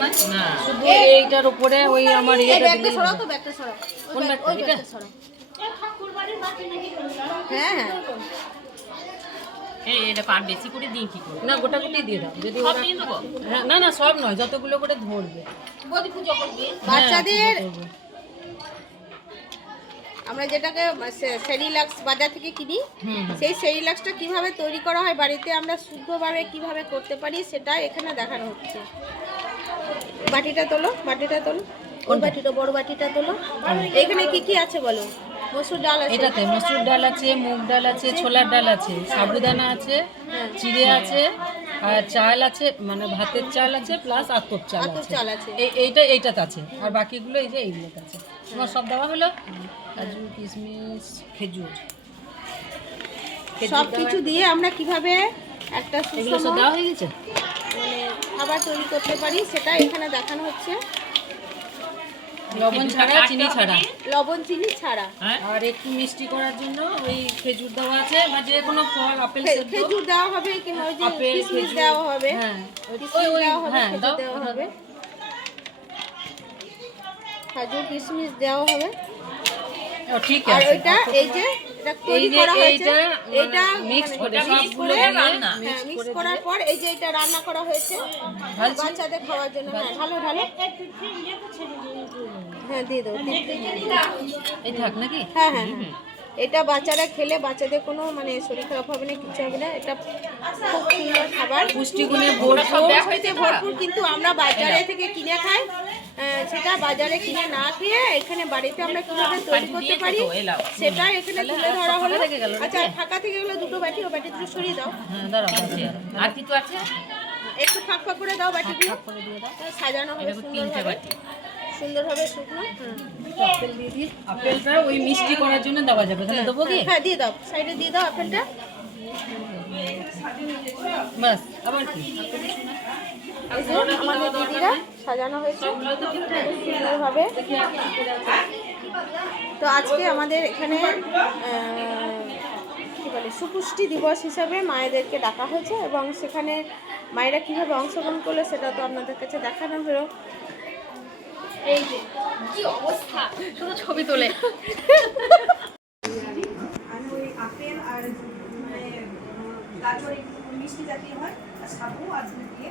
নয় না। শুধু এইটার উপরে ওই আমার ইয়েটা ব্যাগটা সরাও তো ব্যাগটা সরাও। কোন ব্যাগটা? এটা? সরাও। হ্যাঁ হ্যাঁ। এটা পার বেশি করে দিই কি করে? না গোটা গোটাই দিয়ে দাও। যদি সব দিয়ে দেবো? হ্যাঁ, না না সব নয় যতগুলো করে ধরবে। বাচ্চাদের হ্যাঁ, পুজো করবে। আমরা যেটাকে সেরিলাক্স বাজার থেকে কিনি। সেই সেরিলাক্সটা কীভাবে তৈরি করা হয় বাড়িতে আমরা শুদ্ধভাবে কীভাবে করতে পারি সেটা এখানে দেখানো হচ্ছে। বাটিটা তোলো বাটিটা তোলো। ওই বাটিটা বড় বাটিটা তোলো। এখানে কি কি আছে বলো? মসুর ডাল আছে। এটাতে মসুর ডাল আছে মুগ ডাল আছে ছোলার ডাল আছে সাবুদানা আছে হ্যাঁ। চিড়ে আছে আর চাল আছে মানে ভাতের চাল আছে প্লাস আতপ চাল আছে। চাল আছে। এই এইটা এইটাতে আছে। আর বাকিগুলো এই যে এইগুলোতে আছে। তোমার সব দেওয়া হলো? কাজু কিশমিশ খেজুর। সব কিছু দিয়ে আমরা কীভাবে একটা সব দেওয়া হয়ে গেছে? খাবার তৈরি করতে পারি সেটা এখানে দেখানো হচ্ছে। লবণ ছাড়া চিনি ছাড়া। লবণ চিনি ছাড়া। হ্যাঁ? আর একটু মিষ্টি করার জন্য ওই খেজুর দেওয়া আছে বা যে কোনো ফল আপেল খেজুর দেওয়া হবে কিংবা ওই যে আপেল, কিশমিশ খেজুর। দেওয়া হবে। হ্যাঁ। ওই- দেওয়া হবে হ্যাঁ, খেজুর দাও, দেওয়া। হবে। কাজু কিশমিশ দেওয়া হবে। ও, ঠিক আর আছে। ওইটা এই যে এটা তৈরি করা হয়েছে। এটা মিক্স মানে করে ওটা করে রান্না। হ্যাঁ মিক্স করার পর এই যে এটা রান্না করা হয়েছে। বাচ্চাদের খাওয়ার জন্য। হ্যাঁ ঢালো ঢালো। হ্যাঁ দিয়ে দাও দিয়ে এই থাক নাকি? হ্যাঁ হ্যাঁ হ্যাঁ। এটা বাচ্চারা খেলে বাচ্চাদের কোনো মানে শরীর খারাপ হবে না কিছু হবে না। এটা খুব সুন্দর খাবার। পুষ্টিগুণে ভরপুর কিন্তু আমরা বাজারে থেকে কিনে খাই। সেটা বাজারে কিনে না খেয়ে এখানে বাড়িতে আমরা কীভাবে তৈরি করতে পারি সেটা এখানে তুলে ধরা হলো? আচ্ছা ফাঁকা থেকে গেলো দুটো বাটি ও বাটি দুটো সরিয়ে দাও। হ্যাঁ দাঁড়াও। আর কিছু আছে? একটু ফাঁক ফাঁক করে দাও বাটিগুলো। সাজানো হবে সুন্দরভাবে বাটি। সুন্দরভাবে শুকনো। একটু আপেল দিয়ে দিই। আপেলটা ওই মিষ্টি করার জন্য দেওয়া যাবে। তাহলে দেবো কি? হ্যাঁ দিয়ে দাও। সাইডে দিয়ে দাও আপেলটা। বাস। আবার কি? এই যে আমাদের দিদিরা সাজানো হয়েছে। সুন্দরভাবে। তো আজকে আমাদের এখানে কি বলে সুপুষ্টি দিবস হিসাবে মায়েদেরকে ডাকা হয়েছে এবং সেখানে মায়েরা কীভাবে অংশগ্রহণ করল সেটা তো আপনাদের কাছে দেখানো হলো। এই যে শুধু ছবি তোলে। আপেল আর মানে গাজর মিষ্টি জাতীয় হয় আর সাবু আর দুধ দিয়ে।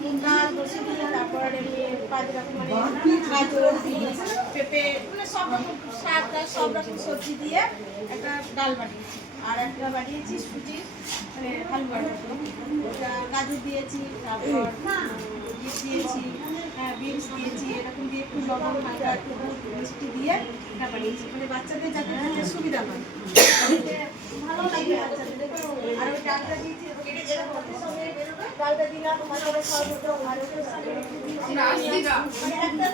মুগ ডাল তারপর এমনি পাঁচ রকম মানে গাজর পেঁপে মানে সব রকম শাক টাক সব রকম সবজি দিয়ে একটা ডাল বানিয়েছি। আর একটা বানিয়েছি মানে হালুয়ার মতো। ওটা কাজু দিয়েছি তারপর ইয়ে দিয়েছি হ্যাঁ বিনস দিয়েছি এরকম দিয়ে একটু লবণ হালকা একটু মিষ্টি দিয়ে বানিয়েছি। মানে বাচ্চাদের যাতে সুবিধা হয়। ভালো লাগে আর ওই ডালটা দিয়েছি ডালটা দিলাম বাচ্চারা খাওয়া হতো আর ওটার সঙ্গে একটু দিয়েছি। মানে একটা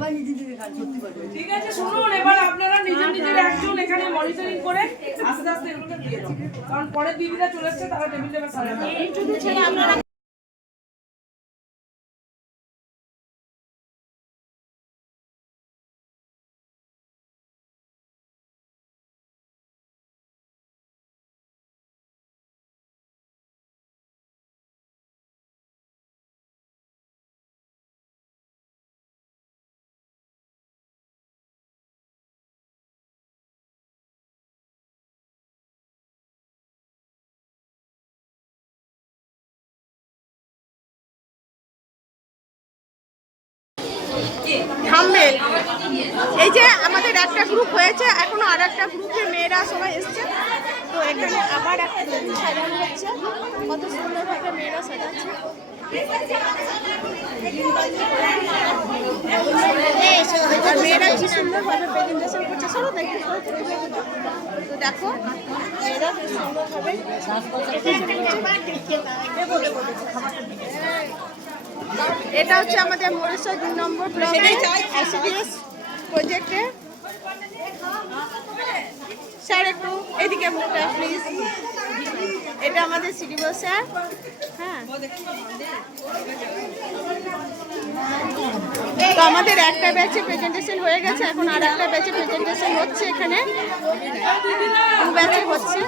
সবজির মধ্যে সব কিছু হয়ে গেল ঠিক আছে শুনুন এবার আপনারা নিজের নিজের একজন এখানে মনিটরিং করে আস্তে আস্তে এগুলোকে দিয়ে দাও। কারণ পরে দিদিরা চলে আসছে তারা টেবিল টেবিল সাজাবে। থাম্বেল এই যে আমাদের একটা গ্রুপ হয়েছে এখনও আর একটা গ্রুপের মেয়েরা সবাই এসছে তো এখানে আবার একটা সাজানো হচ্ছে কত সুন্দরভাবে মেয়েরা সাজাচ্ছে আর মেয়েরা কি সুন্দরভাবে প্রেজেন্টেশন করছে সরো তো দেখো মেয়েরা কি সুন্দরভাবে এটা হচ্ছে আমাদের মরেশ্বর দুই নম্বর ব্লকে। প্রজেক্টে স্যার একটু এদিকে মুখটা প্লিজ এটা আমাদের সিডিও স্যার হ্যাঁ। তো আমাদের একটা ব্যাচে প্রেজেন্টেশন হয়ে গেছে এখন আর একটা ব্যাচে প্রেজেন্টেশন হচ্ছে এখানে। দু ব্যাচে হচ্ছে।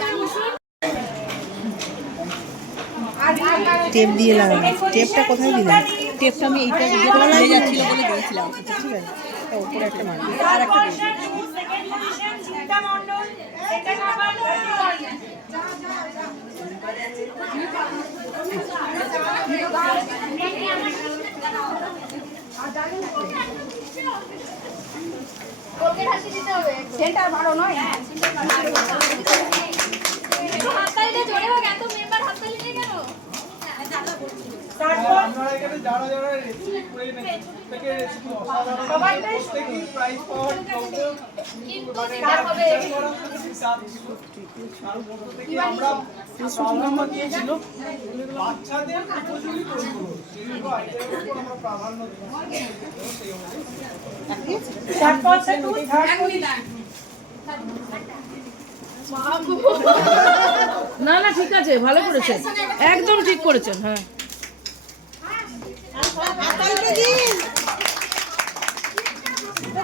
টেপ দিয়ে লাগানো। টেপটা কোথায় দিলাম টেপটা আমি এইটা দিয়ে যাচ্ছিল বলে দিয়েছিলাম আচ্ছা ঠিক আছে। একটা আর একটা দিবি। আপনারা এখানে যারা যারা রেসিপি করে এনেছেন প্রত্যেকে রেসিপি অসাধারণ। প্রত্যেকেই প্রাইজ পাওয়ার যোগ্য। মানে যারা বিচার করার জন্য হিসাব ছিল। তার মধ্য থেকে আমরা প্রাধান্য দিয়েছিল বাচ্চাদের উপযোগী তৈরিগুলো সেগুলো আইটেমের উপর আমরা প্রাধান্য দিয়েছি সেই অনুযায়ী না না ঠিক আছে ভালো করেছেন। একদম ঠিক করেছেন হ্যাঁ।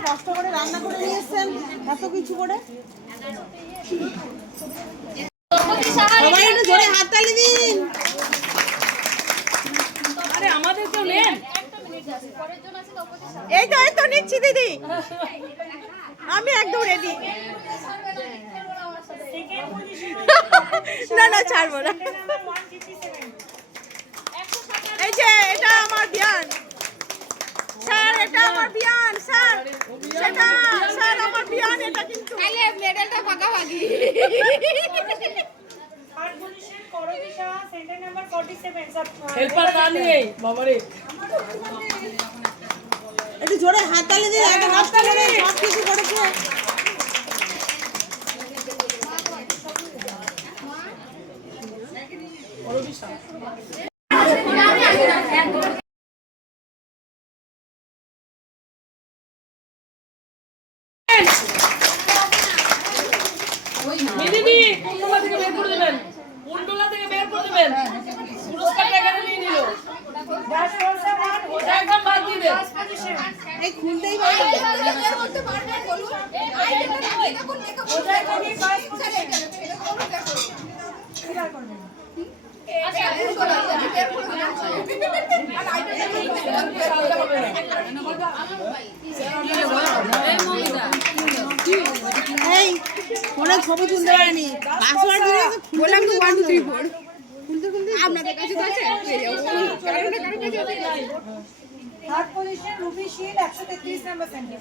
কষ্ট করে রান্না করে নিয়ে এসছেন এত কিছু করে সবাই একটু জোরে হাততালি দিন আরে আমাদেরকেও নেন এই তো এই তো নিচ্ছি দিদি আমি একদম রেডি না না ছাড়বো না এই যে এটা আমার বিয়ান স্যার এটা আমার বিয়ান স্যার। সেটা স্যার আমার বিয়ান এটা কিন্তু। মেডেলটা ভাগাভাগি হেল্পার না নিয়ে বাবারে একটু জোরে হাত তালে দিয়ে কষ্ট করে সব কিছু করেছে। দিদি কুন্ডলা থেকে বের করে দেবেন। কুন্ডলা থেকে বের করে দেবেন। পুরস্কারটা এখানে নিয়ে নিল। একদম বাদ দিয়ে দেন এই খুলতেই পারে এই ফোনে ছবি তুলতে পারেনি। পাসওয়ার্ড দিয়ে বললাম তো ওয়ান টু থ্রি ফোর খুলতে খুলতে। আপনাদের কাছে তো আছে? থার্ড পজিশন রুবি শিল একশো তেত্রিশ নাম্বার সেন্টার